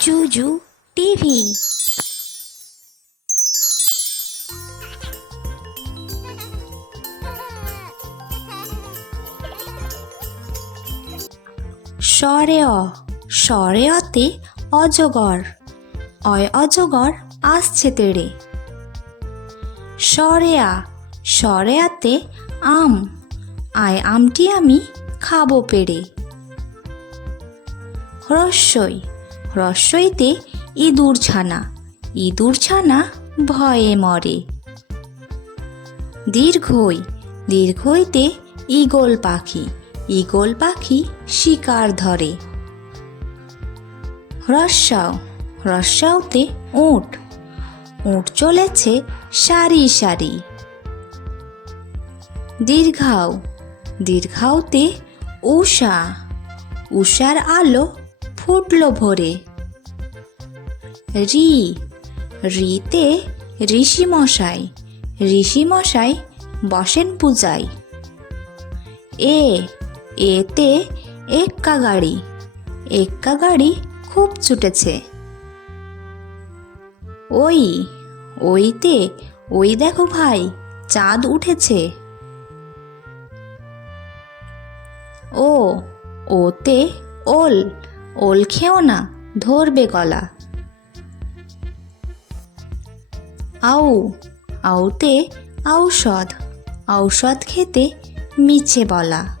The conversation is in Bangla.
জুজু টিভি। স্বরে অতে অজগর, অয় অজগর আসছে তেড়ে। স্বরে আতে আম, আয় আমটি আমি খাবো পেড়ে। রস্যইতে ইঁদুর ছানা ভয়ে মরে। দীর্ঘইতে ঈগল পাখি শিকার ধরে। রস্যাউতে উট চলেছে সারি সারি। দীর্ঘাউতে উষার আলো ফুটলো ভোরে। রিতে ঋষিমশাই বসেন পূজায়। এতে এক্কা গাড়ি খুব ছুটেছে। ওই দেখো ভাই, চাঁদ উঠেছে। ওতে ওল খেও না, ধরবে গলা। আউতে ঔষধ খেতে মিছে বলা।